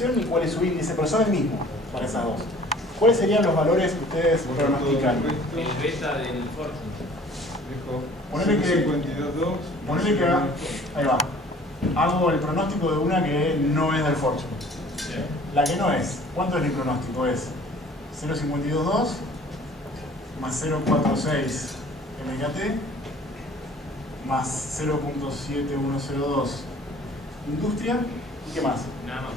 capitalización y cuál es su índice, pero son el mismo para esas dos. ¿Cuáles serían los valores que ustedes pronostican? El beta del Fortune. Ponele que ahí va. Hago el pronóstico de una que no es del Fortune. Sí. La que no es, ¿cuánto es mi pronóstico? Es 0.522 más 0.46 MKT más 0.7102 industria y qué más. Nada más.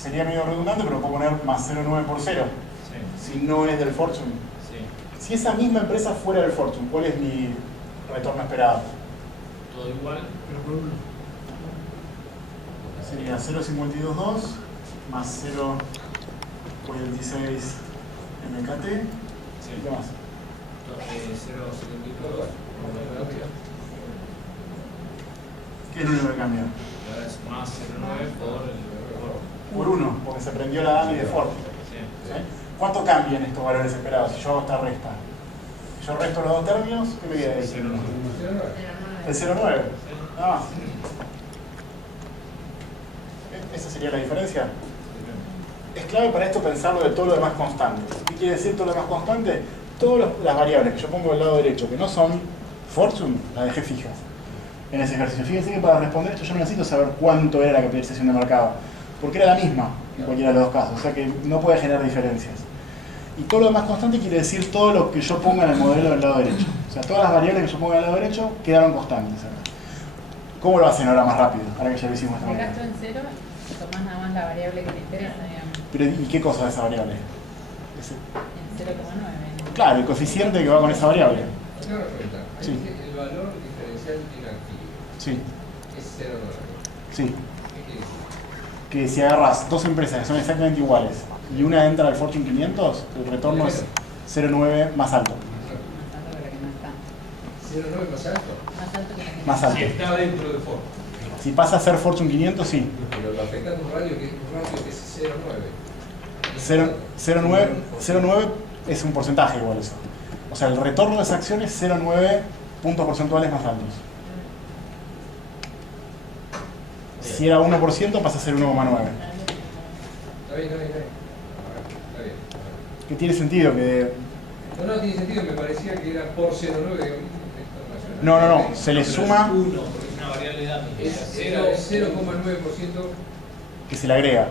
Sería medio redundante, pero puedo poner más 0.9 por 0 Sí. si no es del Fortune. Sí. Si esa misma empresa fuera del Fortune, ¿cuál es mi retorno esperado? Todo igual. Pero por uno. Sería 0.522 más 0.46 MKT Sí. y qué más. 0.72. ¿Qué es lo único que cambia? Ahora es más 0.9 por Por 1, porque se prendió la DAMI de Ford. Sí. ¿Sí? ¿Cuánto cambian estos valores esperados si yo hago esta resta? Si yo resto los dos términos, ¿qué me queda ahí? 0.9. El 0.9. Nada más. ¿Esa sería la diferencia? Es clave para esto pensarlo de todo lo demás constante. ¿Qué quiere decir todo lo demás constante? Todas las variables que yo pongo del lado derecho, que no son Fortune, las dejé fijas en ese ejercicio. Fíjense que para responder esto yo no necesito saber cuánto era la capitalización de mercado, porque era la misma en cualquiera de los dos casos, o sea que no puede generar diferencias. Y todo lo demás constante quiere decir todo lo que yo ponga en el modelo del lado derecho. O sea, todas las variables que yo ponga del lado derecho quedaron constantes acá. ¿Cómo lo hacen ahora más rápido? Ahora que ya lo hicimos esta Como mañana. gasto en cero, tomás nada más la variable que te interesa, digamos. Pero ¿y qué cosa es esa variable? En 0,9. Claro, el coeficiente que va con esa variable. Una pregunta. Ahí Sí. dice el valor diferencial de un activo Sí, es 0,9. sí. ¿Qué quiere decir? Que si agarras dos empresas que son exactamente iguales y una entra al Fortune 500, el retorno es 0,9 más alto. Más alto que la que no está. 0,9 más alto. Más alto que la que no Más está. alto. Si está dentro de Ford. Si pasa a ser Fortune 500, sí. Pero lo afecta un radio que es 0,9. 0,9 es un porcentaje igual eso. O sea, el retorno de esa acción es 0,9 puntos porcentuales más altos. Si era 1%, pasa a ser 1,9. Está bien. Que tiene sentido que... No, tiene sentido, me parecía que era por 0,9. No, se le suma 1, porque es una variable de datos. Es 0,9% que se le agrega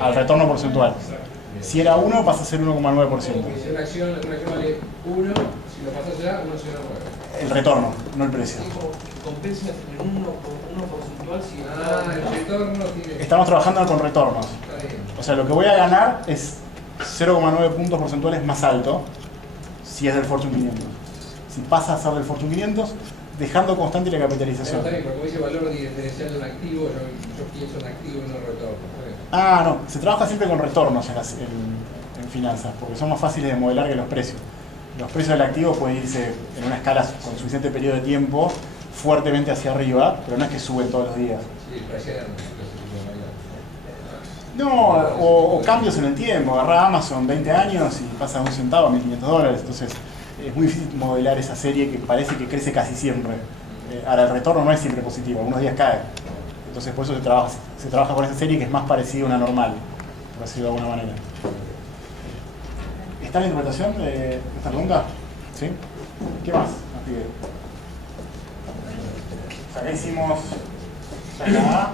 al retorno porcentual. Exacto. Si era 1, pasa a ser 1,9%. Si una acción vale 1, si lo pasas allá, 1,09. El retorno, no el precio. Compensa en 1 porcentual si El retorno tiene. Estamos trabajando con retornos. Está bien. O sea, lo que voy a ganar es 0,9 puntos porcentuales más alto si es del Fortune 500. Si pasa a ser del Fortune 500, dejando constante la capitalización. Está bien, porque como dice valor diferencial de un activo, yo pienso en activo y no retorno. Está bien. Ah, no, se trabaja siempre con retornos en finanzas, porque son más fáciles de modelar que los precios. Los precios del activo pueden irse en una escala con suficiente periodo de tiempo fuertemente hacia arriba, pero no es que suben todos los días. Sí, parecía No, o cambios en el tiempo. Agarrá Amazon 20 años y pasa de $1 a $1.500. Entonces es muy difícil modelar esa serie que parece que crece casi siempre. Ahora el retorno no es siempre positivo, algunos días cae. Entonces por eso se trabaja con esa serie que es más parecida a una normal, por decirlo de alguna manera. ¿Está la interpretación de esta pregunta? ¿Sí? ¿Qué más? Nos pide. O sea, acá hicimos ya la A,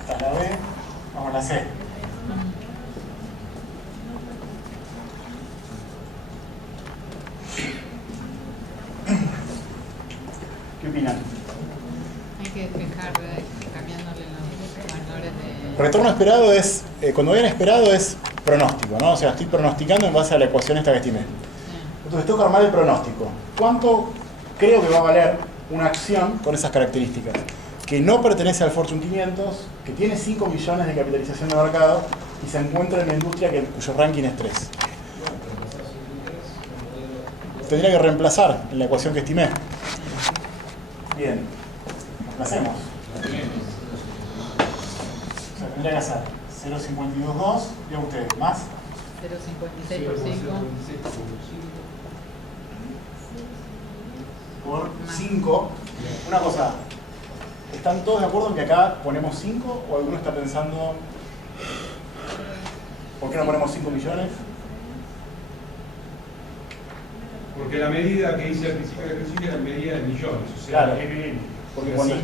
esta la B, vamos a la C. ¿Qué opinan? Hay que fijar cambiándole los valores de... Retorno esperado es, cuando ven esperado es pronóstico, ¿no? O sea, estoy pronosticando en base a la ecuación esta que estimé. Entonces tengo que armar el pronóstico. ¿Cuánto creo que va a valer una acción con esas características? Que no pertenece al Fortune 500, que tiene 5 millones de capitalización de mercado y se encuentra en una industria cuyo ranking es 3. Tendría que reemplazar en la ecuación que estimé. Bien, reemplacemos. O sea, tendría que hacer 0,522, y a ustedes, más 0,56 por 5. por 5. Una cosa, ¿Están todos de acuerdo en que acá ponemos 5 o alguno está pensando ¿por qué no ponemos 5 millones? Porque la medida que hice al principio de la crisis era medida de millones, o sea, Claro. MN. Porque O sea,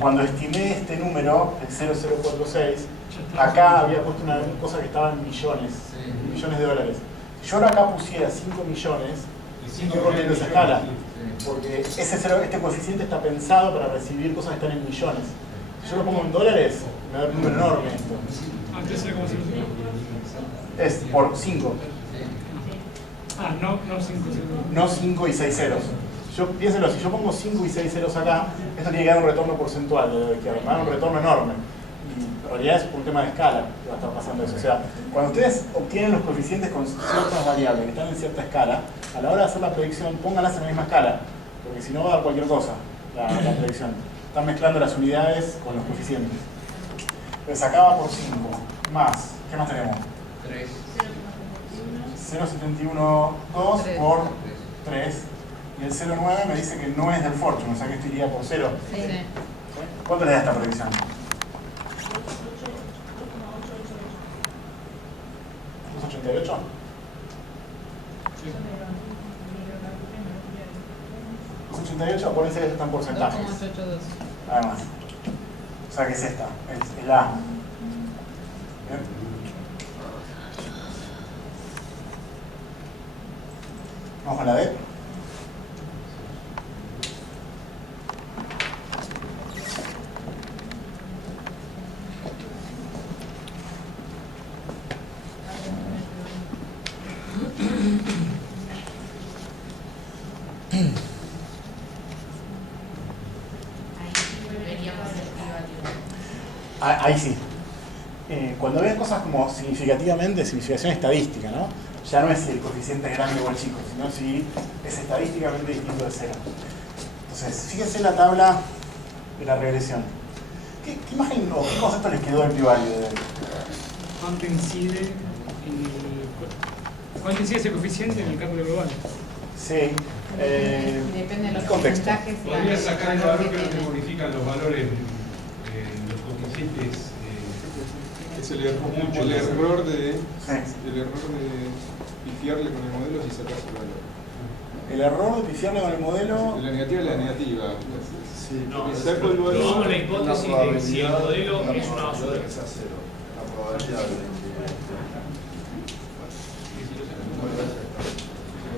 cuando estimé este número, el 0046, acá había puesto una cosa que estaba en millones, millones de dólares. Si yo ahora acá pusiera 5 millones, yo corriendo esa escala. Porque este coeficiente está pensado para recibir cosas que están en millones. Si yo lo pongo en dólares, me da un número enorme esto. Antes era como si Es por 5. no 5. No 5 y 6 ceros. Piénsenlo, si yo pongo 5 y 6 ceros acá, esto tiene que dar un retorno porcentual de la izquierda, me da un retorno enorme. Y en realidad es por un tema de escala que va a estar pasando eso. O sea, cuando ustedes obtienen los coeficientes con ciertas variables que están en cierta escala, a la hora de hacer la predicción, pónganlas en la misma escala, porque si no va a dar cualquier cosa la predicción. Están mezclando las unidades con los coeficientes. Entonces acá va por 5, más, ¿qué más tenemos? 3. 0,712 por 3. Y el 0,9 me dice que no es del Fortune, o sea que esto iría por 0. Sí. ¿Cuánto le da esta predicción? ¿288? ¿288? Acuérdense que esto está en porcentajes. 2,882. Además. O sea que es esta, el A. ¿Bien? Vamos con la D. Ahí sí. Cuando vean cosas como significativamente, significación estadística, ¿no? Ya no es si el coeficiente es grande o el chico, sino si es estadísticamente distinto de 0. Entonces, fíjense en la tabla de la regresión. ¿Qué imagen o qué concepto les quedó del p-value de él? ¿Cuánto incide ese coeficiente en el cálculo global? Sí. Depende de los contexto. porcentajes. Podría sacar el valor que no te tiene. modifican los valores, los coeficientes. Es el error de Sí. pifiarle con el modelo si sacas el valor. El error de pifiarle con el modelo. La negativa es la negativa. Sí. No, Saco el valor. tomamos la hipótesis de que si el modelo es una basura. La probabilidad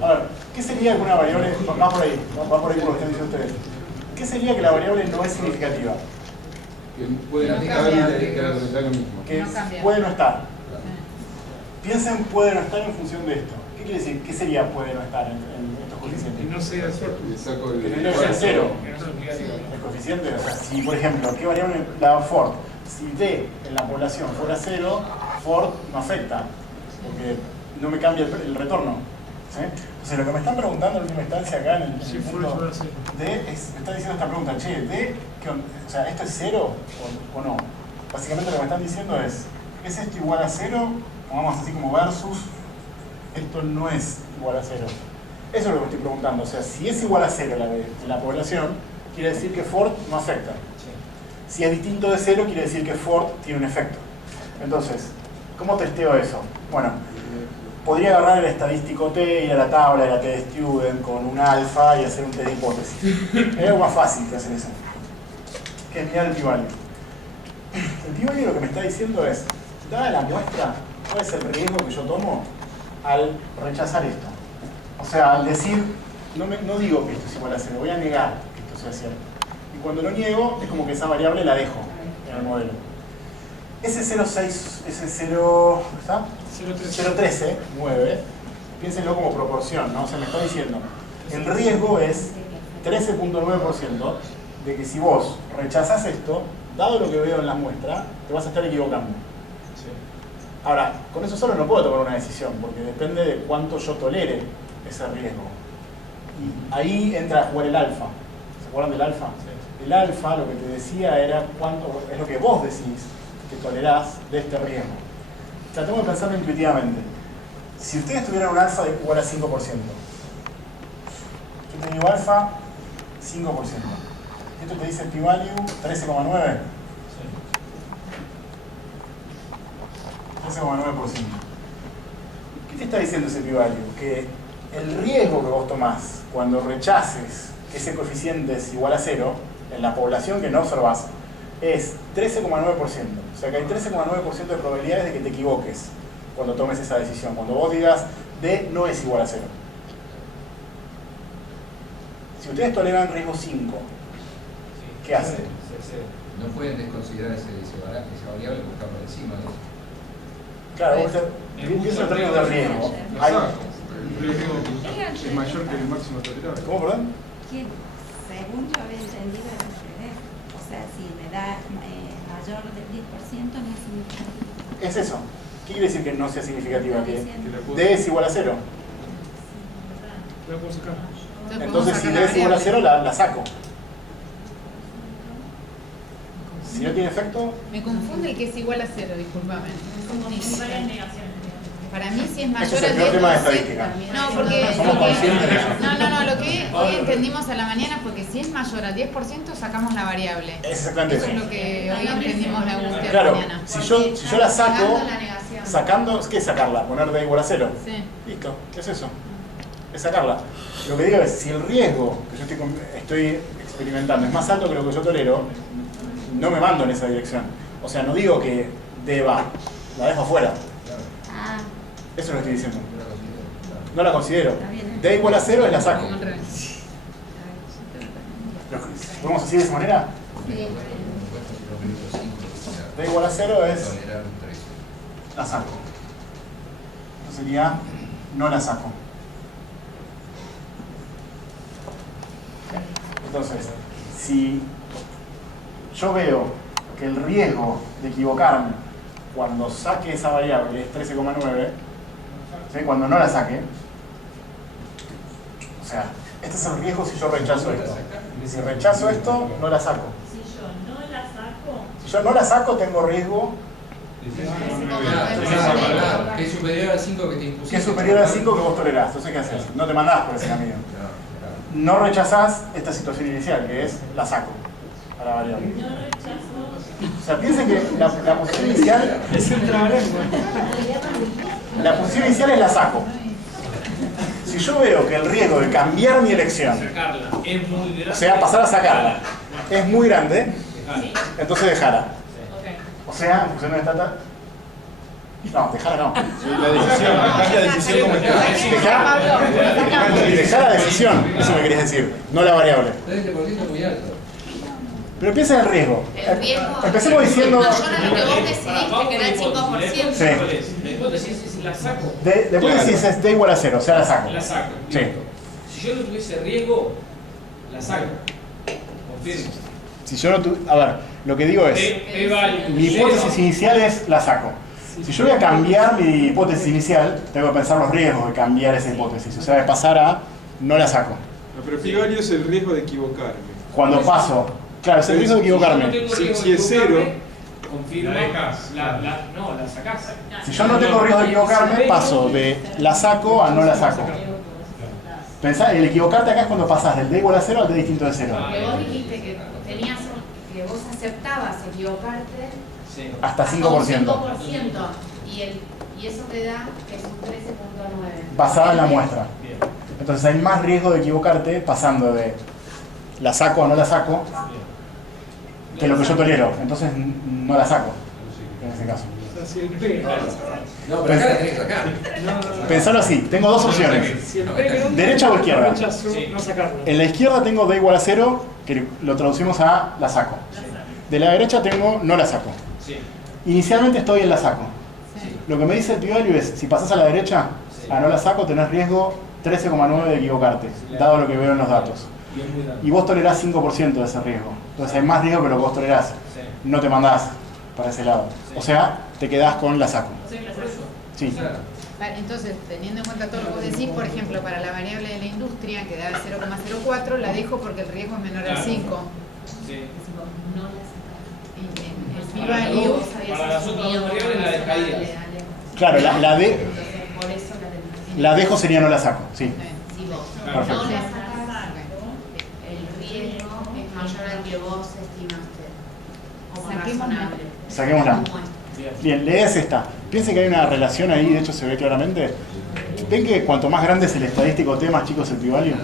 A ver, ¿qué sería alguna variable? Va por ahí por lo que están diciendo ustedes. ¿Qué sería que la variable no es significativa? Que puede No indicar cambia. da lo mismo. Que No cambia. puede no estar. Piensen puede no estar en función de esto. ¿Qué quiere decir? ¿Qué sería puede no estar en estos Y coeficientes? no sea suerte. Le saco Que el. tendría que ser 0. Que no sea obligatorio. El coeficiente, o sea, si por ejemplo, ¿qué variable la da Ford? Si D en la población fuera 0, Ford no afecta, porque no me cambia el retorno. ¿Sí? Entonces lo que me están preguntando en última instancia acá en el Si punto fuera sobre cero. D es, me están diciendo esta pregunta, che, D, o sea, ¿esto es 0 o no? Básicamente lo que me están diciendo es esto igual a 0? Pongamos así como versus, esto no es igual a 0. Eso es lo que estoy preguntando, o sea, si es igual a 0 la población, quiere decir que Ford no afecta. Si es distinto de 0, quiere decir que Ford tiene un efecto. Entonces, ¿cómo testeo eso? Bueno, podría agarrar el estadístico T, ir a la tabla de la T de Student con un alfa y hacer un T de hipótesis. Es algo más fácil que hacer eso. Que es mirar el p-value. El p-value lo que me está diciendo es, dada la muestra, ¿cuál es el riesgo que yo tomo al rechazar esto? O sea, al decir, no digo que esto es igual a 0, voy a negar que esto sea cierto. Y cuando lo niego, es como que esa variable la dejo en el modelo. Ese 0,6, ese 0, ¿está? 0,13, 9, piénsenlo como proporción, ¿no? O sea, me está diciendo, el riesgo es 13.9% de que si vos rechazás esto, dado lo que veo en la muestra, te vas a estar equivocando. Ahora, con eso solo no puedo tomar una decisión, porque depende de cuánto yo tolere ese riesgo. Y ahí entra a jugar el alfa. ¿Se acuerdan del alfa? El alfa lo que te decía era cuánto es lo que vos decís que tolerás de este riesgo. Tratemos de pensarlo intuitivamente. Si ustedes tuvieran un alfa de igual a 5%, yo tengo alfa 5%. Esto te dice p-value 13,9. 13,9%. ¿Qué te está diciendo ese p-value? Que el riesgo que vos tomás cuando rechaces que ese coeficiente es igual a 0 en la población que no observás es 13,9%. O sea que hay 13,9% de probabilidades de que te equivoques cuando tomes esa decisión. Cuando vos digas D no es igual a 0. Si ustedes toleran riesgo 5, ¿qué hacen? No pueden desconsiderar esa variable porque está por encima de eso. Claro, vos piensa en términos de riesgo. Lo saco. El riesgo es mayor que el máximo tolerable. ¿Cómo, perdón? Que según yo había entendido era al revés. O sea, si me da mayor del 10% no es significativo. Es eso. ¿Qué quiere decir que no sea significativa? Que Diciendo. D es igual a 0. La puedo sacar. Entonces si D es igual a 0 la saco. Si no tiene efecto, Me confunde el que es igual a 0, disculpame. Varias negaciones. Para mí si es ese mayor es el al peor tema de 10%. estadística. No, porque Somos conscientes de eso. no, lo que hoy entendimos a la mañana fue que si es mayor al 10% sacamos la variable. es exactamente Eso eso. es lo que hoy entendimos la angustia de la Claro, mañana. si yo la saco, Sacando la negación. sacando, ¿qué es sacarla? Poner D igual a 0. Sí. Listo, es eso. Es sacarla. Lo que digo es, si el riesgo que yo estoy experimentando es más alto que lo que yo tolero, no me mando en esa dirección. O sea, no digo que D va, la dejo afuera. Ah, Eso es lo que estoy diciendo. No la considero. Está bien. D igual a 0 es la saco. Al revés. ¿Podemos decir de esa manera? sí. D igual a 0 es Tolerar un 3. la saco. Esto sería no la saco. Entonces, si yo veo que el riesgo de equivocarme cuando saque esa variable es 13,9, ¿sí? Cuando no la saque, o sea, este es el riesgo si yo rechazo esto. Si rechazo esto, no la saco. Si yo no la saco, Si yo no la saco, tengo riesgo Que es superior al 5 que te impusiste. que es superior al 5 que vos tolerás. Entonces, ¿qué haces? No te mandás por ese camino. No rechazás esta situación inicial, que es la saco a la variable. no rechazo. O sea, piensen que la posición inicial, Es el trabalengua. la posición inicial es la saco. Si yo veo que el riesgo de cambiar mi elección, Sacarla es muy grande. o sea, pasar a sacarla, es muy grande, Sacarla. entonces dejala. Ok. O sea, en función de esta... No, dejala no. La decisión, cambia de decisión como está. Dejá la decisión, eso me querés decir, no la variable. 30% muy alto. Pero piensa en el riesgo. El riesgo Empecemos diciendo... mayor a lo que vos decidiste, que era el 5%. Sí. La hipótesis es la saco. Después decís es D igual a 0, o sea, la saco. La saco. Sí. Listo. Si yo no tuviese riesgo, la saco. Confirmo. Si yo no a ver, lo que digo es, P-value mi hipótesis inicial es la saco. Si yo voy a cambiar mi hipótesis inicial, tengo que pensar los riesgos de cambiar esa hipótesis. O sea, de pasar a no la saco. No, pero p-value es el riesgo de equivocarme. Cuando paso, claro, es el riesgo de equivocarme. Si es 0, confirmo. La dejás. No, la sacás. Si yo no tengo riesgo de equivocarme, paso de la saco a no la saco. Pensá, el equivocarte acá es cuando pasas del D igual a 0 al D distinto de 0. Porque vos dijiste que tenías que vos aceptabas equivocarte Sí. Hasta hasta 5%. un 5%. Y eso te da que es un 13,9. Basada en la muestra. Bien. Entonces hay más riesgo de equivocarte pasando de la saco a no la saco que lo que yo tolero. Entonces no la saco en ese caso. Si el P. No, pero acá la tenés que sacar. Pensalo así, tengo dos opciones. Si el P quedó, ¿Derecha o izquierda? rechazo, Sí. no sacarlo. En la izquierda tengo D igual a 0, que lo traducimos a la saco. De la derecha tengo no la saco. Sí. Inicialmente estoy en la saco. Sí. Lo que me dice el p-value es, si pasás a la derecha, a no la saco, tenés riesgo 13,9 de equivocarte, dado lo que veo en los datos. Y es muy grande. Y vos tolerás 5% de ese riesgo. Entonces hay más riesgo que lo que vos tolerás. Sí. No te mandás para ese lado. Sí. O sea, te quedás con la saco. Sí, la Por saco. eso. Sí. Claro. Vale, entonces, teniendo en cuenta todo lo que vos decís, por ejemplo, para la variable de la industria, que da 0,04, la dejo porque el riesgo es menor al Claro. 5. Sí. No la sacaste. Y el Para p-value las para las otras dos variables la dejarías. Claro, la de Entonces, por eso la tenés. la dejo sería no la saco. Sí. Si vos Claro. no la Perfecto. sacás, el riesgo es mayor al que vos estimaste como Saquémosla. razonable. Saquémosla. Como es. Bien, la idea es esta. Piensen que hay una relación ahí, de hecho se ve claramente. ¿Ven que cuanto más grande es el estadístico T, más chico es el p-value?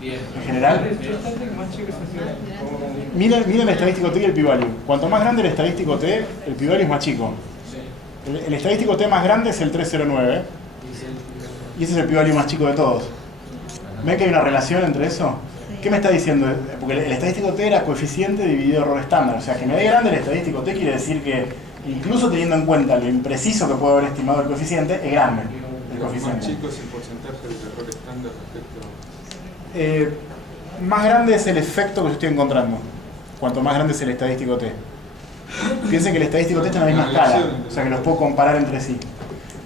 Bien. En general. Miren el estadístico T y el p-value. Cuanto más grande el estadístico T, el p-value es más chico. Sí. El estadístico T más grande es el 309 y ese es el p-value más chico de todos. ¿Ven que hay una relación entre eso? ¿Qué me está diciendo? Porque el estadístico T era coeficiente dividido error estándar. O sea, que me dé grande el estadístico T quiere decir que, incluso teniendo en cuenta lo impreciso que puede haber estimado el coeficiente, es grande el Más coeficiente. chico es el porcentaje del error estándar respecto. Más grande es el efecto que yo estoy encontrando. Cuanto más grande es el estadístico T. Piensen que el estadístico T está en la misma escala. O sea, que los puedo comparar entre sí.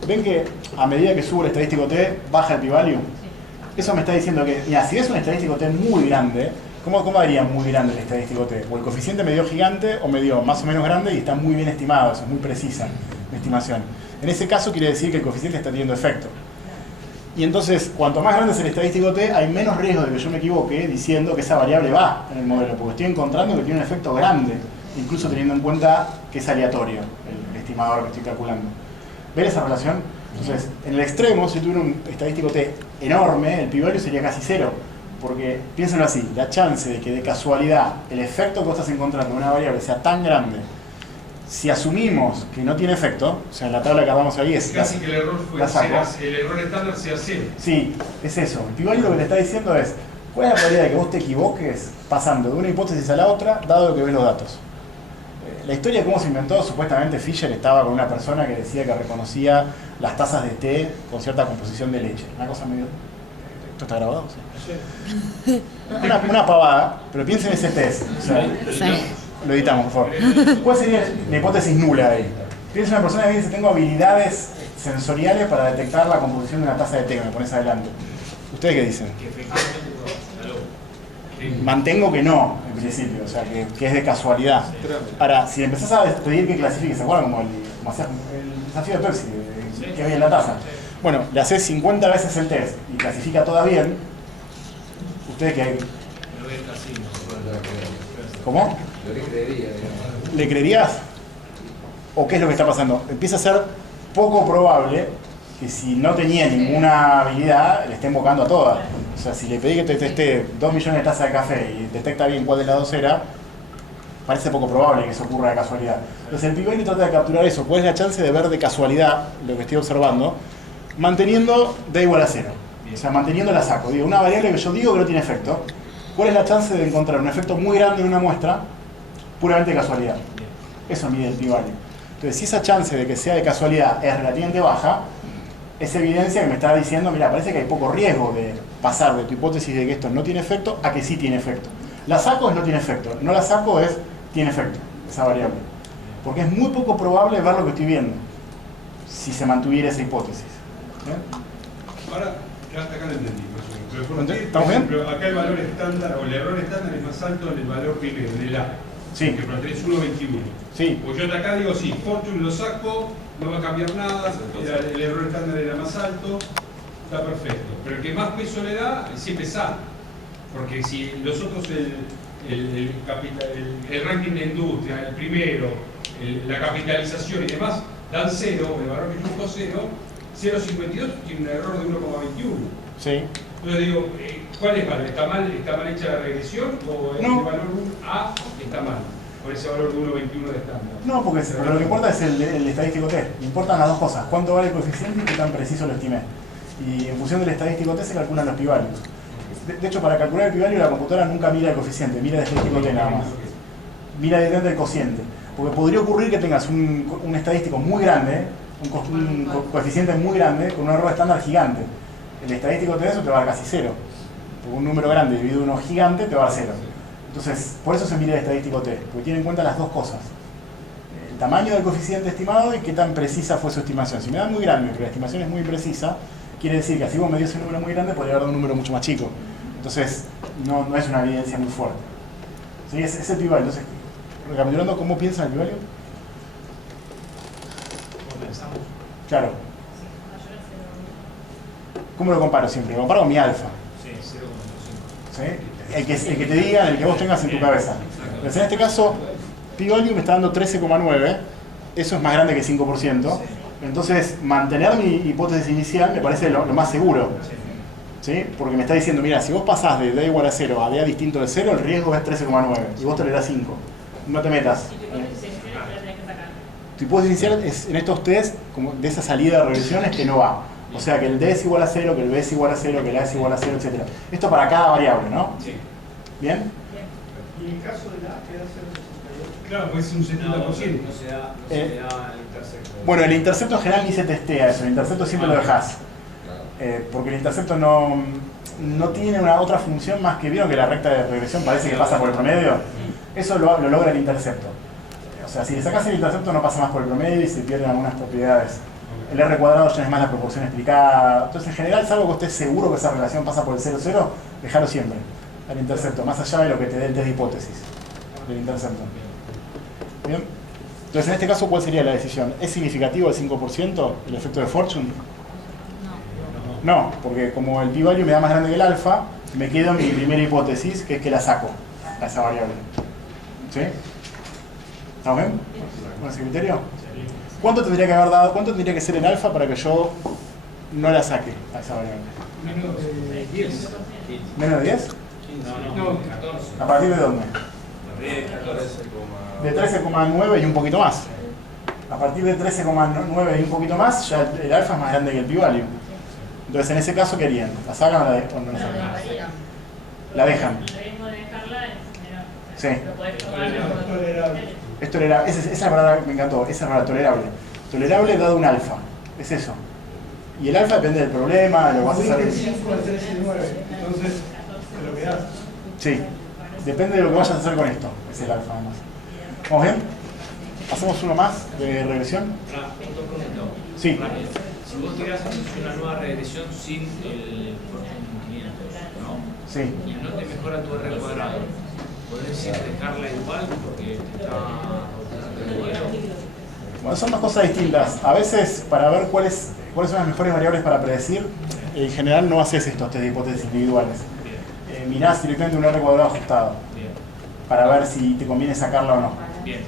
¿Ven que a medida que subo el estadístico T, baja el p-value? Eso me está diciendo que, mira, si es un estadístico T muy grande, ¿cómo haría muy grande el estadístico T? O el coeficiente me dio gigante o me dio más o menos grande y está muy bien estimado, eso es muy precisa la estimación. En ese caso quiere decir que el coeficiente está teniendo efecto. Y entonces, cuanto más grande es el estadístico T, hay menos riesgo de que yo me equivoque diciendo que esa variable va en el modelo, porque estoy encontrando que tiene un efecto grande, incluso teniendo en cuenta que es aleatorio el estimador que estoy calculando. ¿Ven esa relación? Entonces, en el extremo, si tuviera un estadístico T enorme, el p-value sería casi cero. Porque, piénsenlo así, la chance de que de casualidad el efecto que vos estás encontrando en una variable sea tan grande, si asumimos que no tiene efecto, o sea, la tabla que acabamos ahí es... Casi que el error fue la saco. cero, el error estándar sea cero. Sí, es eso. El p-value lo que te está diciendo es, ¿cuál es la probabilidad de que vos te equivoques pasando de una hipótesis a la otra, dado lo que ves los datos? La historia de cómo se inventó, supuestamente Fisher estaba con una persona que decía que reconocía las tazas de té con cierta composición de leche. Una cosa medio... ¿Esto está grabado? Sí. Una pavada, pero piensen en ese test. O sea, lo editamos, por favor. ¿Cuál sería la hipótesis nula ahí? Piensa una persona que dice, tengo habilidades sensoriales para detectar la composición de una taza de té que me pones adelante. ¿Ustedes qué dicen? Mantengo que no, en principio, o sea, que es de casualidad. Ahora, si empezás a pedir que clasifique, ¿se acuerdan? Como el desafío de Pepsi, que había en la taza. Bueno, le haces 50 veces el test y clasifica todas bien. ¿Ustedes qué? ¿Cómo? Lo que creería, digamos. ¿Le creerías? ¿O qué es lo que está pasando? Empieza a ser poco probable que si no tenía ninguna habilidad, le esté invocando a todas. O sea, si le pedí que te teste 2 millones de tazas de café y detecta bien cuál de las dos era, parece poco probable que eso ocurra de casualidad. Entonces el p-value trata de capturar eso. ¿Cuál es la chance de ver de casualidad lo que estoy observando? Manteniendo d igual a 0. O sea, manteniendo la saco. Digo, una variable que yo digo que no tiene efecto. ¿Cuál es la chance de encontrar un efecto muy grande en una muestra? Puramente de casualidad. Eso mide el p-value. Entonces, si esa chance de que sea de casualidad es relativamente baja, es evidencia que me está diciendo, mira, parece que hay poco riesgo de pasar de tu hipótesis de que esto no tiene efecto a que sí tiene efecto. La saco es no tiene efecto, no la saco es tiene efecto, esa variable. Porque es muy poco probable ver lo que estoy viendo, si se mantuviera esa hipótesis. ¿Bien? Ahora, acá lo entendí, pero ¿por qué, ¿Estamos por bien? ejemplo, acá el valor estándar o el error estándar es más alto en el valor primero, en el A? Sí. Que por 3.1.21. Sí. Pues yo de acá digo, sí, Fortune lo saco, no va a cambiar nada, el error estándar era más alto, está perfecto. Pero el que más peso le da siempre es A. Porque si los otros, el ranking de industria, el primero, la capitalización y demás, dan 0, el valor que yo busco 0, 0.52 tiene un error de 1,21. Sí. Entonces digo, ¿cuál es mal? ¿Está mal hecha la regresión o el No. valor A está mal? Por ese valor de 1,21 de estándar. No, porque lo que importa es el estadístico T. Me importan las dos cosas. ¿Cuánto vale el coeficiente y qué tan preciso lo estimé? Y en función del estadístico T se calculan los p-values. De hecho, para calcular el p-value la computadora nunca mira el coeficiente, mira el estadístico T nada más. Mira directamente el cociente. Porque podría ocurrir que tengas un estadístico muy grande, un coeficiente muy grande, con un error estándar gigante. El estadístico T de eso te va a dar casi 0. Porque un número grande dividido uno gigante te va a dar 0. Entonces, por eso se mira el estadístico T, porque tiene en cuenta las dos cosas. El tamaño del coeficiente estimado y qué tan precisa fue su estimación. Si me da muy grande, pero la estimación es muy imprecisa, quiere decir que así vos me dio ese número muy grande, podría haber dado un número mucho más chico. Entonces, no es una evidencia muy fuerte. ¿Sí? Es el p-value. Entonces, recapitulando, ¿cómo piensan el p-value? ¿Cómo pensamos? Claro. ¿Cómo lo comparo siempre? Lo comparo con mi alfa. Sí, 0,5. ¿Sí? el que te diga, el que vos tengas en tu cabeza. Entonces, en este caso, p-value me está dando 13,9, eso es más grande que 5%. Entonces, mantener mi hipótesis inicial me parece lo más seguro. ¿Sí? Porque me está diciendo, mira, si vos pasás de D igual a 0 a D distinto de 0, el riesgo es 13,9 y vos tolerás 5. No te metas. Y tu hipótesis inicial la tenés que sacar. Tu hipótesis inicial es, en estos test, como de esa salida de regresiones que no va. O sea, que el D es igual a 0, que el B es igual a 0, que el A es igual a 0, etc. Esto para cada variable, ¿no? Sí. ¿Bien? Y en el caso de la A queda 0,68. Claro, pues es un 70%. No se da el intercepto. Bueno, el intercepto en general ni se testea eso, el intercepto siempre lo dejás. Porque el intercepto no tiene una otra función más que, vieron que la recta de regresión parece que pasa por el promedio. Eso lo logra el intercepto. O sea, si le sacás el intercepto no pasa más por el promedio y se pierden algunas propiedades. El R cuadrado ya es más la proporción explicada. Entonces, en general, salvo que estés seguro que esa relación pasa por el 0,0, dejalo siempre al intercepto, más allá de lo que te dé el test de hipótesis del intercepto. Bien. Entonces, en este caso, ¿cuál sería la decisión? ¿Es significativo el 5% el efecto de Fortune? No, porque como el p-value me da más grande que el alfa, me quedo en mi primera hipótesis, que es que la saco a esa variable. ¿Sí? ¿Estamos bien? ¿Con ese criterio? ¿Cuánto tendría que haber dado, cuánto tendría que ser el alfa para que yo no la saque a esa variable? Menos de 10. ¿Menos de 10? No, 14. ¿A partir de dónde? De 13,9 y un poquito más. A partir de 13,9 y un poquito más, ya el alfa es más grande que el p-value. Entonces, en ese caso, ¿qué harían? ¿La sacan o no la sacan? La dejan. El riesgo de dejarla es menor. Sí. Lo podés tomar. Tolerable. Es tolerable. Esa palabra me encantó. Esa palabra, tolerable. Tolerable dado un alfa. Es eso. Y el alfa depende del problema, lo que vas a hacer. 5 al 3 y 9. Entonces, te lo quedás. Sí. Depende de lo que vayas a hacer con esto. Es el alfa, además. ¿Vamos bien? ¿Hacemos uno más de regresión? Otro punto. Sí. Si vos tirás una nueva regresión sin el Fortune 500, ¿no? Sí. Y no te mejora tu R cuadrado, ¿podés decir dejarla igual porque te está rotando el modelo? Bueno, son dos cosas distintas. A veces, para ver cuáles son las mejores variables para predecir, en general no haces estos test de hipótesis individuales. Mirás directamente un R cuadrado ajustado. Bien. Para ver si te conviene sacarla o no. Bien.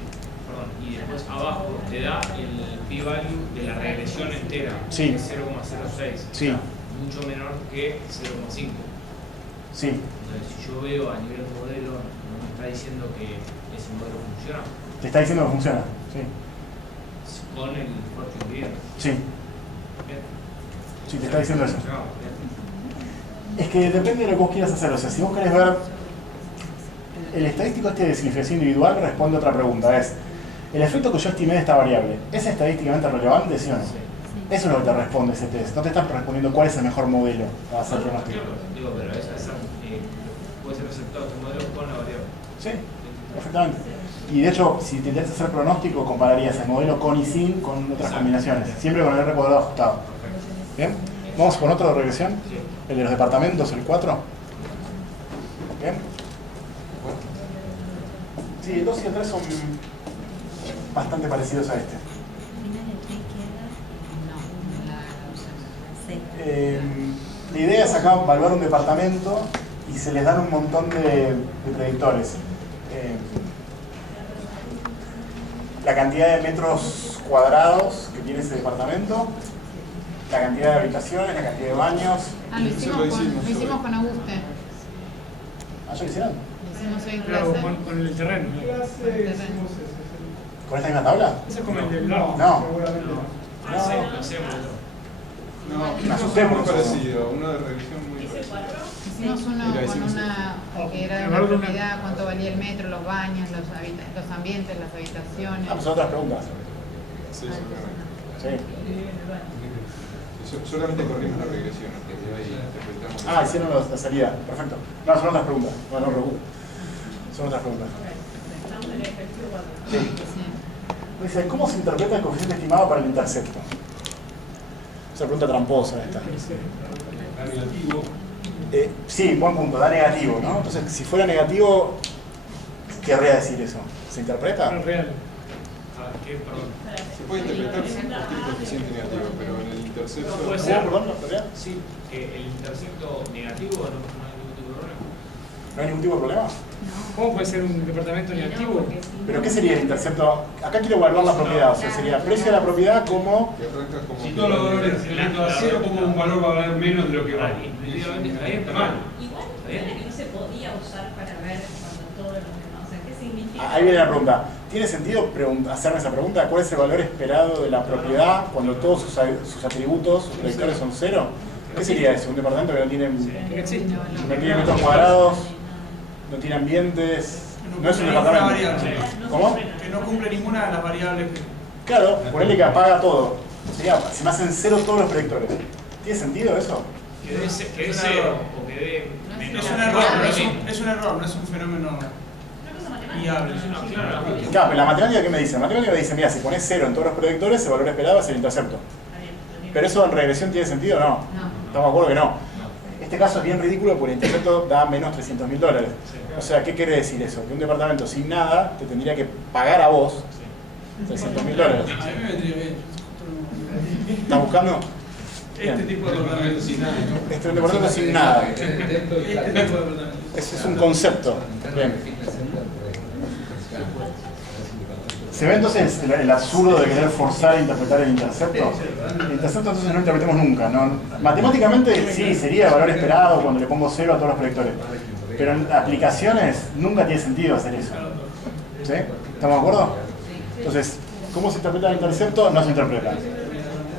Perdón. Y después abajo te da el p-value de la regresión entera. Sí. Que es 0,06. Sí. O sea, mucho menor que 0,5. Sí. Entonces, si yo veo a nivel modelo, ¿no me está diciendo que ese modelo funciona? Te está diciendo que funciona. Sí. Con el Fortune 500. Sí. Bien. Sí, te está diciendo eso. Bien. Es que depende de lo que vos quieras hacer. O sea, si vos querés ver... El estadístico este de significación individual responde a otra pregunta. Es, ¿el efecto que yo estimé de esta variable es estadísticamente relevante, sí o no? Eso es lo que te responde ese test. No te están respondiendo cuál es el mejor modelo para hacer pronóstico. Digo, pero puede ser aceptado tu modelo con la variable. Sí, perfectamente. Y de hecho, si te interesa hacer pronóstico, compararías el modelo con y sin con otras combinaciones. Siempre con el R cuadrado ajustado. ¿Bien? Vamos con otro de regresión. El de los departamentos, el 4. ¿Bien? Sí, el 2 y el 3 son bastante parecidos a este. La idea es acá evaluar un departamento y se les dan un montón de predictores. La cantidad de metros cuadrados que tiene ese departamento, la cantidad de habitaciones, la cantidad de baños. Lo hicimos con Auguste. ¿Ah, ya lo hicieron? Lo hicimos hoy en Claro, clase. con el terreno. ¿Con esta misma tabla? Ese es como el del No. seguramente no. Lo hacemos. Me No, asusté muy por eso. parecido, una de revisión muy Hice parecida. 4. Hicimos uno Mira, con hicimos una que era de una propiedad, cuánto valía el metro, los baños, los ambientes, las habitaciones. Ah, pues son otras preguntas. Sí, seguramente. Sí. Solamente corrimos la regresión, que de ahí interpretamos. Ah, hicieron la salida. Perfecto. No, son otras preguntas. No, no me preocupes. Son otras preguntas. Estamos en el ejercicio 4. Sí. Dice, ¿cómo se interpreta el coeficiente estimado para el intercepto? Esa pregunta tramposa esta. Da negativo. Sí, buen punto, da negativo, ¿no? Entonces, si fuera negativo, ¿qué querría decir eso? ¿Se interpreta? No es real. Perdón. Se puede interpretar cualquier coeficiente negativo, pero en el intercepto. Puede ¿Cómo, ser. perdón, la teoría? Sí, el intercepto negativo no hay ningún tipo de problema. ¿No hay ningún tipo de problema? ¿Cómo puede ser un departamento negativo? ¿Pero qué sería el intercepto? Acá quiero evaluar la propiedad, o sea, sería precio de la propiedad como... Que arranca como... Si todos los valores teniendo a cero, como un valor va a valer menos de lo que vale. Intuitivamente está bien, está mal. Igual, era que no se podía usar para ver cuando todo lo demás. O sea, ¿qué significa? Ahí viene la pregunta. ¿Tiene sentido hacerme esa pregunta? ¿Cuál es el valor esperado de la propiedad cuando todos sus atributos, sus predictores son cero? ¿Qué sería eso? ¿Un departamento que no tiene metros cuadrados, no tiene ambientes? No es un departamento. ¿Cómo? Que no cumple ninguna de las variables que... Claro, ponerle que apaga todo. Sería, se me hacen cero todos los predictores. ¿Tiene sentido eso? Que dé cero o que dé menos. Es un error, es un error, no es un fenómeno viable. No, claro. Claro, pero la matemática, ¿qué me dice? La matemática me dice, mira, si pones cero en todos los predictores, el valor esperado es el intercepto. ¿Pero eso en regresión tiene sentido o no? Estamos de acuerdo que no. Este caso es bien ridículo porque el intercepto da menos $300.000. O sea, ¿qué quiere decir eso? Que un departamento sin nada te tendría que pagar a vos $300.000. A mí me vendría bien. ¿Estás buscando? Este tipo de departamento sin nada. Este es un departamento sin nada. Este tipo de departamento. Ese es un concepto. Bien. ¿Se ve entonces el absurdo de querer forzar a interpretar el intercepto? El intercepto entonces no interpretemos nunca, ¿no? Matemáticamente sí, sería el valor esperado cuando le pongo cero a todos los predictores. Pero en aplicaciones nunca tiene sentido hacer eso. ¿Sí? ¿Estamos de acuerdo? Entonces, ¿cómo se interpreta el intercepto? No se interpreta.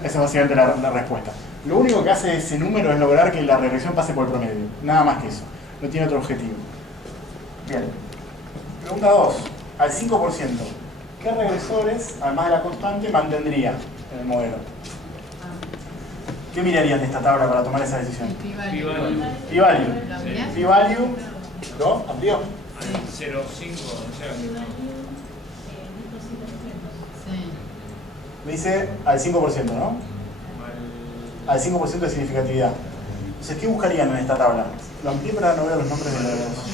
Esa es básicamente la respuesta. Lo único que hace ese número es lograr que la regresión pase por el promedio. Nada más que eso. No tiene otro objetivo. Bien. Pregunta 2. Al 5%. ¿Qué regresores, además de la constante, mantendría en el modelo? ¿Qué mirarían de esta tabla para tomar esa decisión? P-value. P-value. ¿Lo amplió? 0,5, no sé. Me dice al 5%, ¿no? Al 5% de significatividad. Entonces, ¿qué buscarían en esta tabla? Lo amplié para no ver los nombres de los...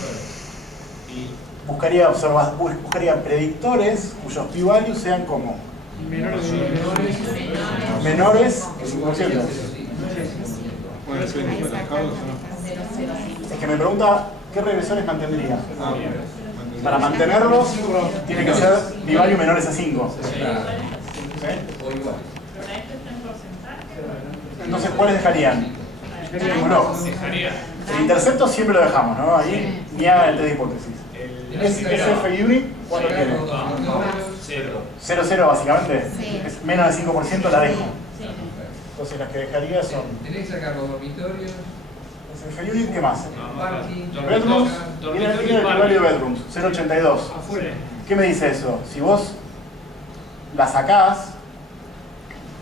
Buscaría predictores cuyos p-values sean como menores que 5%. Pueden ser emparejados o no. Es que me pregunta qué regresores mantendría. Para mantenerlos tiene que ser p-value menores a 5. ¿Sí? Entonces, ¿cuáles dejarían? Ninguno. El intercepto siempre lo dejamos, ¿no? Ahí ni hagan el test de hipótesis. SF unit, ¿cuánto tiene? 0, 0 básicamente. Sí. Es menos del 5%, la dejo. Entonces las que dejaría son... Tenés que sacar los dormitorios, SF unit, ¿qué más? parking, Bedrooms, viene el value de bedrooms, 0.82. afuera. ¿Qué me dice eso? Si vos la sacás,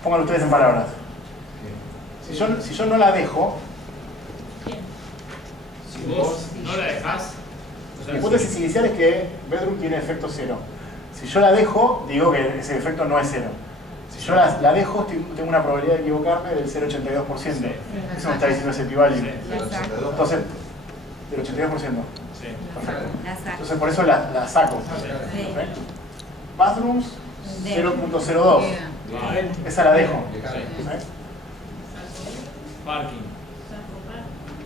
pónganlo ustedes en palabras. Si yo no la dejo, Si vos no la dejás, mi hipótesis inicial es que bedroom tiene efecto 0. Si yo la dejo, digo que ese efecto no es 0. Si yo la dejo, tengo una probabilidad de equivocarme del 0,82%. Eso me está diciendo ese p-value. Entonces, del 82%. Perfecto. Entonces por eso la saco. ¿Okay? Bathrooms, 0.02. Esa la dejo. ¿Sí? parking.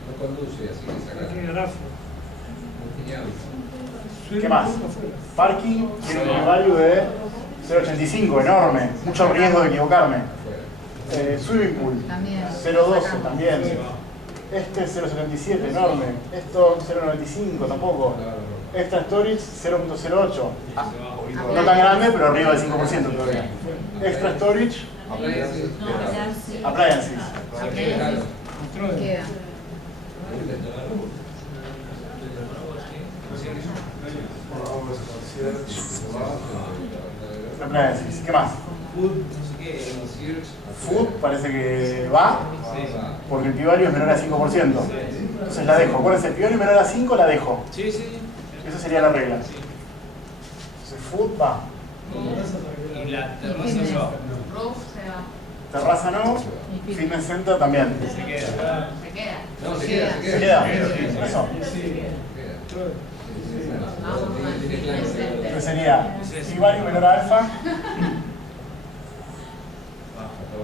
No conduce, así que sacar. Tiene garrafa. No tiene auto. ¿Qué más? Parking tiene un p-value de 0.85, enorme. Mucho riesgo de equivocarme. Swimming pool, También. 0.12 también. Este 0.77, enorme. Esto 0.95 tampoco. Extra storage 0.08. No tan grande, pero arriba del 5% todavía. Extra storage, appliances. Queda. Appliances. ¿Qué más? Food parece que va, porque el p-value es menor a 5%. Entonces la dejo. Acuérdense, el p-value menor a 5 la dejo. Sí, sí. Esa sería la regla. Entonces food va. Y la terraza no. Terraza no. Fitness center también. Se queda. Se queda. No, se queda, se ¿Se queda. queda? Eso. Entonces sería p-value menor a alfa.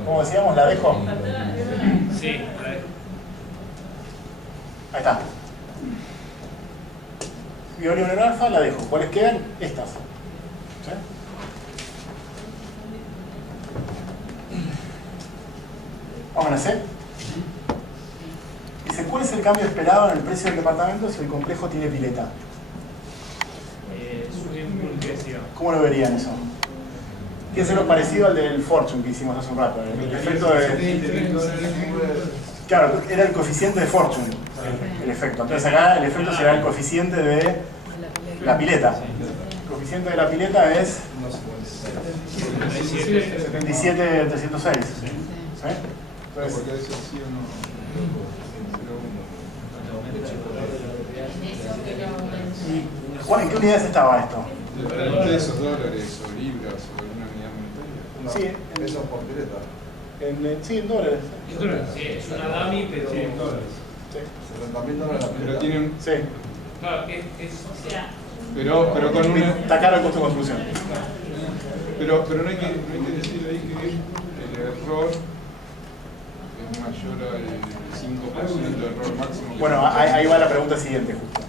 Como decíamos, la dejo. Sí, la dejo. Ahí está. Vivaldi menor alfa, la dejo. ¿Cuáles quedan? Estas. ¿Sí? Vamos a la C. Dice, ¿cuál es el cambio esperado en el precio del departamento si el complejo tiene pileta? ¿Cómo lo verían eso? Tiene que ser lo parecido al del Fortune que hicimos hace un rato. El efecto de... Claro, era el coeficiente de Fortune, el efecto. Entonces acá el efecto será el coeficiente de la pileta. El coeficiente de la pileta es 77,306. ¿Sí? Entonces, Juan, ¿en qué unidades estaba esto? ¿Pesos, dólares o libras o alguna unidad monetaria? Sí, pesos por pileta. Sí, en dólares. Sí, es una dummy, pero... Sí, en dólares. $70.000 la Pero pileta. tienen... Sí. Claro, o sea... Pero con una... Está caro el costo de construcción. Pero no hay que decir ahí que el error es mayor al 5% del error máximo. Bueno, ahí va la pregunta siguiente justo.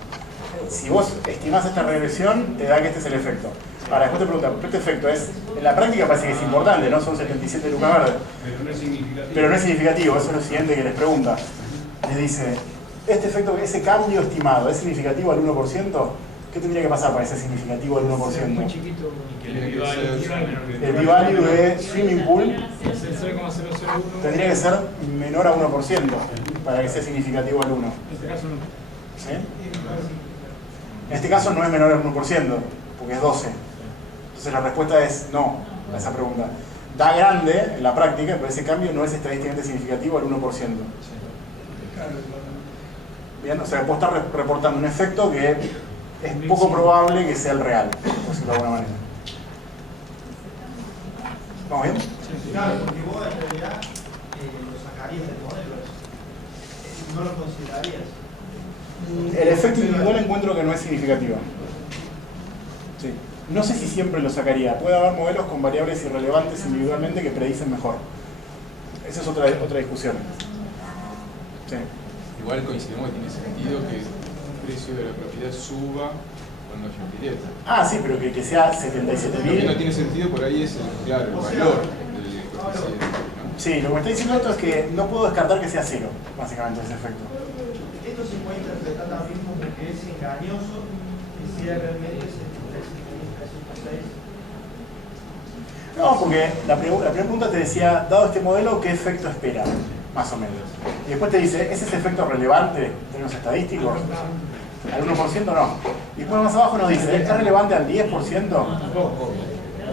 Si vos estimás esta regresión, te da que este es el efecto. Ahora, después te pregunta, ¿pero este efecto es? En la práctica parece que es importante, ¿no? Son 77 lucas verdes. Pero no es significativo. Pero no es significativo, eso es lo siguiente que les pregunta. Les dice, ¿este efecto, ese cambio estimado, es significativo al 1%? ¿Qué tendría que pasar para que sea significativo al 1%? muy chiquito y que el El p-value de swimming pool es el 0,001. tendría que ser menor a 1% para que sea significativo al 1%. En este caso no. ¿Sí? En este caso no es menor al 1%, porque es 12. Entonces la respuesta es no a esa pregunta. Da grande en la práctica, pero ese cambio no es estadísticamente significativo al 1%. Bien, o sea, puedo estar reportando un efecto que es poco probable que sea el real, por decirlo de alguna manera. ¿Vamos bien? Claro, porque vos en realidad lo sacarías del modelo, no lo considerarías. El efecto individual encuentro que no es significativo. Sí. No sé si siempre lo sacaría. Puede haber modelos con variables irrelevantes individualmente que predicen mejor. Esa es otra discusión. Sí. Igual coincidimos que tiene sentido que el precio de la propiedad suba cuando haya pileta. Ah, sí, pero que sea Lo que no 77.000. tiene sentido por ahí es el valor del coeficiente, ¿no? Sí, lo que me está diciendo esto es que no puedo descartar que sea cero, básicamente, ese efecto. Esto se puede interpretar también como que es engañoso que sea realmente 73.306. No, porque la primera pregunta te decía, dado este modelo, ¿qué efecto espera? Más o menos. Y después te dice, ¿es ese efecto relevante en términos estadísticos? Al 1% no. Y después más abajo nos dice, ¿es relevante al 10%?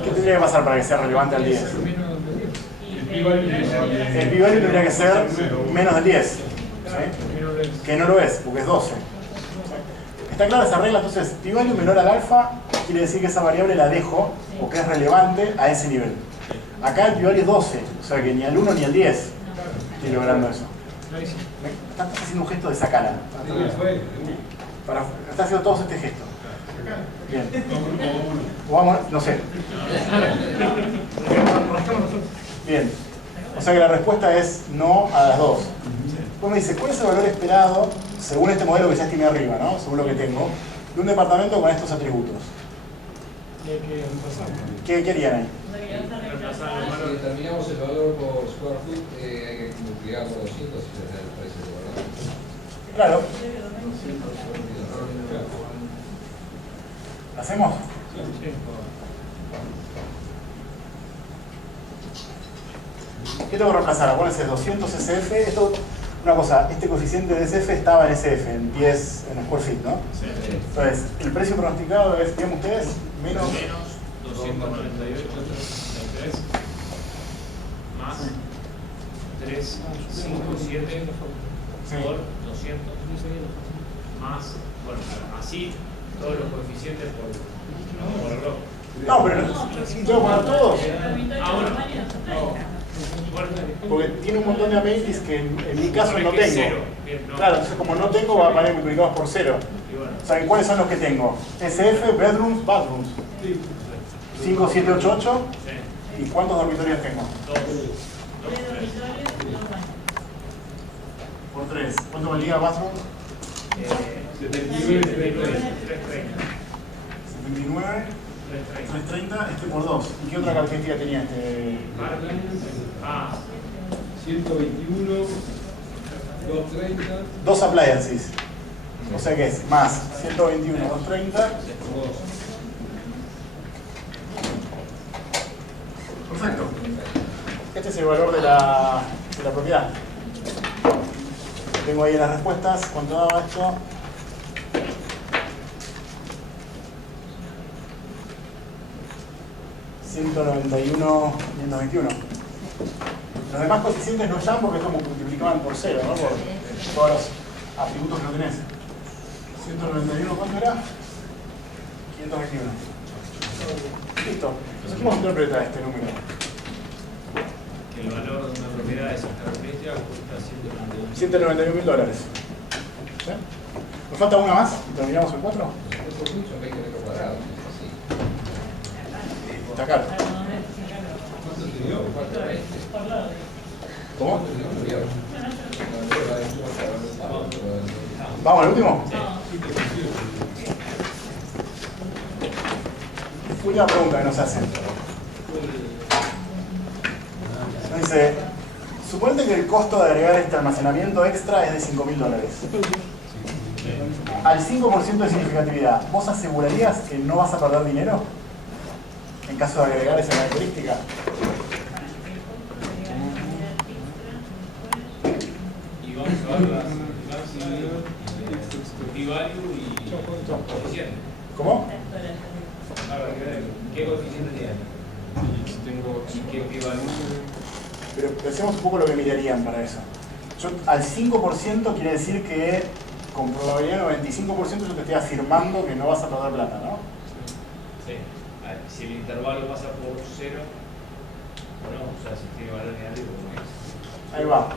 ¿Qué tendría que pasar para que sea relevante al 10%? El p-value tendría que ser menos del 10%. ¿Sí? Que no lo es, porque es 12. ¿Está clara esa regla? Entonces, p-value menor al alfa quiere decir que esa variable la dejo o que es relevante a ese nivel. Acá el p-value es 12, o sea que ni al 1 ni al 10 estoy logrando eso. Estás haciendo un gesto de sacala. Está haciendo todos este gesto. Bien. O vamos, no sé. Bien. O sea que la respuesta es no a las dos. Después me dice, ¿cuál es el valor esperado, según este modelo que ya estimé arriba, ¿no? Según lo que tengo, de un departamento con estos atributos? ¿Qué harían ahí? Si determinamos el valor por square foot, hay que multiplicar por 200 y ya está el precio de verdad. Claro. ¿Hacemos? ¿Qué tengo que reemplazar? Acuérdense, 200 SF. Esto, una cosa, este coeficiente de SF estaba en SF, en pies, en square feet, ¿no? Sí. Entonces, el precio pronosticado es, digamos ustedes, menos 298,33 más 357 por 200 más, bueno, así todos los coeficientes por bloque. No, pero tengo que poner todos. Porque tiene un montón de amenities que en mi caso no tengo. Claro, entonces como no tengo, van a ir multiplicados por 0. O sea, ¿cuáles son los que tengo? SF, bedrooms, bathrooms. 5, 7, 8, 8. ¿Y cuántos dormitorios tengo? 3 dormitorios y 2 baños. Por 3. ¿Cuánto valía bathroom? 79, 330. 79, 330, este por 2. ¿Y qué otra característica tenía este? 121, 230. 2 appliances. O sea que es más 121, 230. Perfecto. Este es el valor de la propiedad. Tengo ahí las respuestas. ¿Cuánto daba esto? $191.521. Los demás coeficientes no están porque es como multiplicaban por 0, ¿no? Por todos los atributos que no tenés. 191, ¿cuánto era? 521. Listo. Entonces, ¿cómo se interpreta este número? Que el valor de una propiedad de esas características cuesta $191.000. ¿Sí? ¿Nos falta una más? ¿Y terminamos el 4? Son 20 metros cuadrados. Así. Está caro. ¿Cuánto te dio? ¿Cómo? ¿Vamos al último? Última pregunta que nos hacen. Nos dice, suponete que el costo de agregar este almacenamiento extra es de $5.000. Al 5% de significatividad, ¿vos asegurarías que no vas a perder dinero en caso de agregar esa característica? Y vamos a ver las p-value y coeficiente. ¿Cómo? ¿Qué coeficiente tiene? ¿Qué p-value? Pero pensemos un poco lo que mirarían para eso. Al 5% quiere decir que con probabilidad de 95% yo te estoy afirmando que no vas a perder plata, ¿no? Sí. Si el intervalo pasa por 0, o no, o sea, si tiene valor negativo, ¿cómo es? Ahí va.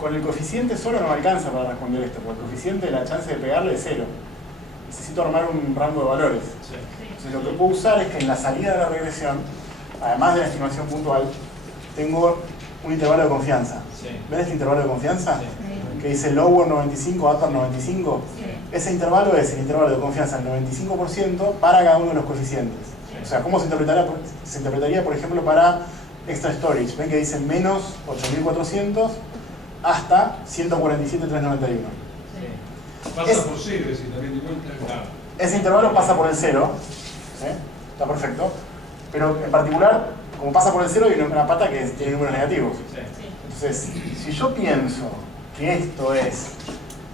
Con el coeficiente solo no me alcanza para responder esto, porque el coeficiente, la chance de pegarle es 0. Necesito armar un rango de valores. Sí. Entonces lo que puedo usar es que en la salida de la regresión, además de la estimación puntual, tengo un intervalo de confianza. Sí. ¿Ven este intervalo de confianza? Sí. Que dice lower 95, upper 95. Sí. Ese intervalo es el intervalo de confianza del 95% para cada uno de los coeficientes. O sea, ¿cómo se interpretaría, por ejemplo, para extra storage? Ven que dice menos 8.400 hasta 147.391. Pasa por 0, es decir, también de vuelta. Claro. Ese intervalo pasa por el 0. ¿Sí? Está perfecto. Pero en particular, como pasa por el 0, hay una pata que tiene números negativos. Sí. Entonces, si yo pienso que esto es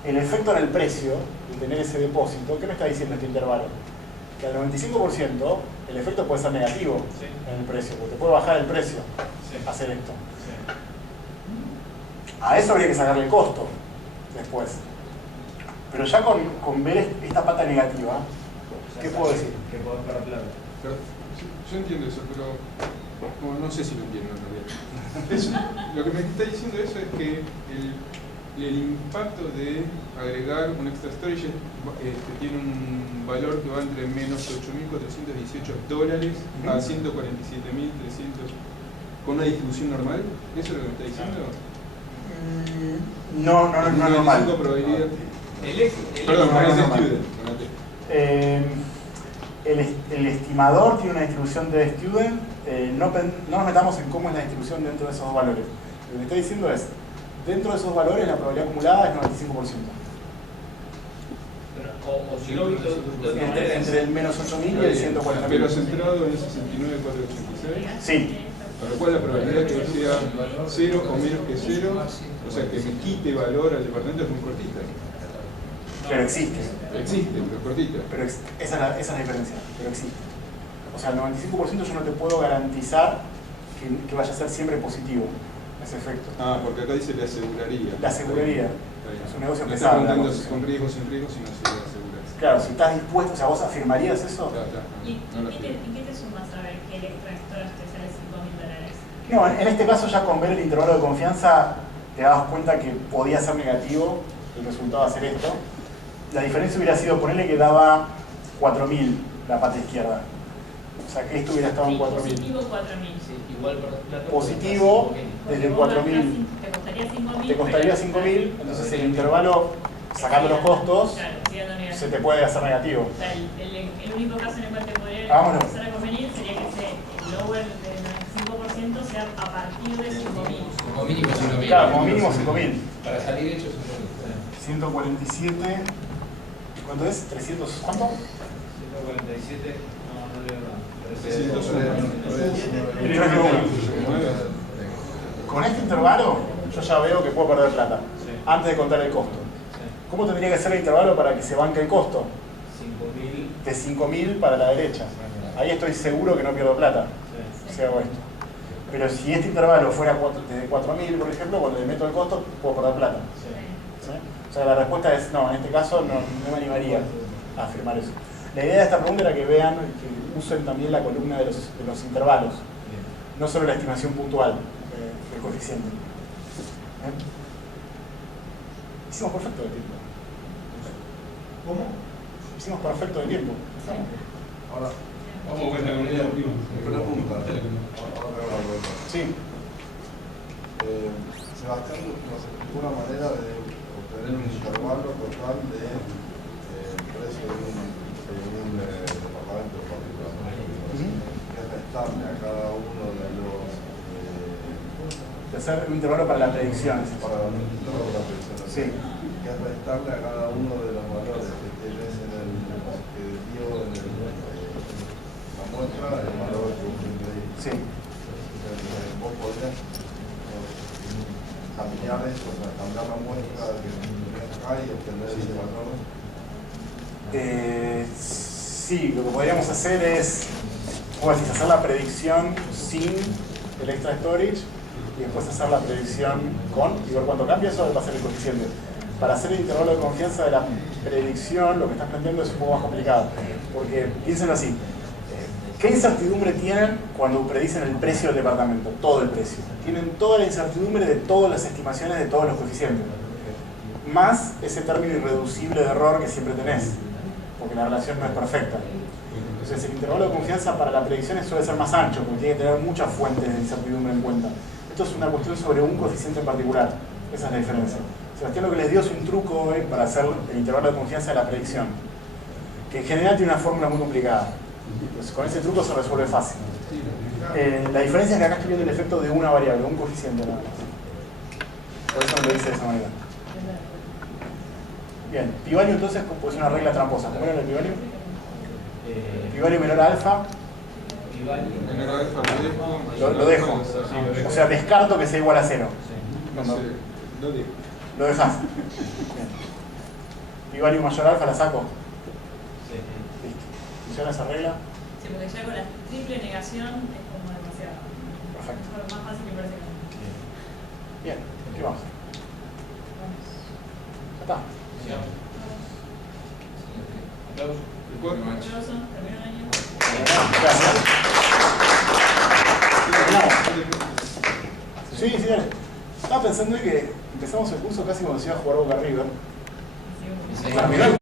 el efecto en el precio de tener ese depósito, ¿qué me está diciendo este intervalo? Que al 95% el efecto puede ser negativo en el precio, porque te puede bajar el precio hacer esto. A eso habría que sacarle el costo después. Pero ya con ver esta pata negativa, ¿qué puedo decir? Que podés perder plata. Pero, yo entiendo eso, pero no sé si lo entiendo en realidad. Lo que me está diciendo eso es que el impacto de agregar un extra storage tiene un valor que va entre menos $8.418 a 147.300 con una distribución normal. ¿Eso es lo que me está diciendo? No es normal. 95 probabilidad. Perdón, no es normal. Student. El estimador tiene una distribución de student. No nos metamos en cómo es la distribución dentro de esos dos valores. Lo que me está diciendo es, dentro de esos valores la probabilidad acumulada es 95%. O si no, Entre el menos 8.000 y el 140.000. Pero centrado en 69.486. Sí. Para lo cual la probabilidad que sea 0 o menos que 0, o sea, que me quite valor al departamento es muy cortita. Pero existe. Existe, pero es cortita. Pero esa es la diferencia, pero existe. O sea, el 95% yo no te puedo garantizar que vaya a ser siempre positivo ese efecto. Ah, porque acá dice le aseguraría. La aseguraría. Está bien. Es un negocio No pesado. está preguntando ¿no? con riesgo sin riesgo, sino si le aseguras. Claro, si estás dispuesto, o sea, ¿vos afirmarías eso? Claro. ¿Y No lo qué te suma saber que el extra storage te sale $5.000? No, en este caso ya con ver el intervalo de confianza te dabas cuenta que podía ser negativo el resultado de hacer esto. La diferencia hubiera sido ponerle que daba 4.000 la pata izquierda. O sea, que esto hubiera estado en 4.000. Positivo 4.000. igual por plata. Positivo desde Porque vos 4.000. te costaría 5.000. Te costaría 5.000, entonces el intervalo sacando los costos, claro, siendo negativo. se te puede hacer negativo. O sea, el único caso en el cual te podría Hagámoslo. empezar a convenir sería que el lower del 95% sea a partir de 5.000. Como mínimo 5.000. Claro, como mínimo 5.000. Para salir hecho 147. ¿Cuánto es? ¿300? ¿Cuánto? 147, no leo nada. 301. Con este intervalo, yo ya veo que puedo perder plata. Sí. Antes de contar el costo. ¿Cómo tendría que ser el intervalo para que se banque el costo? 5.000. De 5.000 para la derecha. Ahí estoy seguro que no pierdo plata si hago esto. Pero si este intervalo fuera de 4.000, por ejemplo, cuando le meto el costo, puedo perder plata. ¿Sí? O sea, la respuesta es no, en este caso no me animaría a afirmar eso. La idea de esta pregunta era que vean, que usen también la columna de los intervalos, no solo la estimación puntual del coeficiente. ¿Bien? Hicimos perfecto de tiempo. ¿Cómo? Hicimos perfecto de tiempo. Ahora, Vamos a cuenta con el último. pregunta. Ahora tengo una pregunta. Sí. Sebastián nos explicó una manera de obtener un intervalo total de precio de un departamento particular. Que es restarle a cada uno de los... De hacer un intervalo para la predicción. para un intervalo de la predicción. Sí. Que es restarle a cada uno de los valores que tienes en el que dio en la muestra el valor que vos pedís. Sí. Vos podrías cambiar eso, o sea, cambiar la muestra que tenés acá y obtener ese valor. Sí, lo que podríamos hacer es, como decís, hacer la predicción sin el extra storage y después hacer la predicción con y ver cuánto cambia, eso va a ser el coeficiente. Para hacer el intervalo de confianza de la predicción, lo que estás planteando es un poco más complicado, porque piénsenlo así. ¿Qué incertidumbre tienen cuando predicen el precio del departamento? Todo el precio. Tienen toda la incertidumbre de todas las estimaciones de todos los coeficientes. Más ese término irreducible de error que siempre tenés, porque la relación no es perfecta. Entonces el intervalo de confianza para la predicción suele ser más ancho, porque tiene que tener muchas fuentes de incertidumbre en cuenta. Esto es una cuestión sobre un coeficiente en particular. Esa es la diferencia. Sebastián lo que les dio es un truco para hacer el intervalo de confianza de la predicción, que en general tiene una fórmula muy complicada. Entonces, con ese truco se resuelve fácil. La diferencia es que acá estoy viendo el efecto de una variable, un coeficiente nada más. Por eso me lo dice de esa manera. Bien, pi-value entonces puede ser una regla tramposa. ¿Cómo era el pi-value? Pi-value menor a alfa. Menor alfa Lo dejo. O sea, descarto que sea igual a 0. No sé, lo dejo. Lo dejas. Pi-value mayor a alfa la saco. Listo. ¿Funciona esa regla? Sí, porque ya con la triple negación es como demasiado. Perfecto. Es más fácil que parece. Bien, ¿qué vamos? Ya está. Aplauso, terminó el año. Gracias. Sí, sí, dale. Estaba pensando que empezamos el curso casi como si iba a jugar Boca River. Sí. Terminó el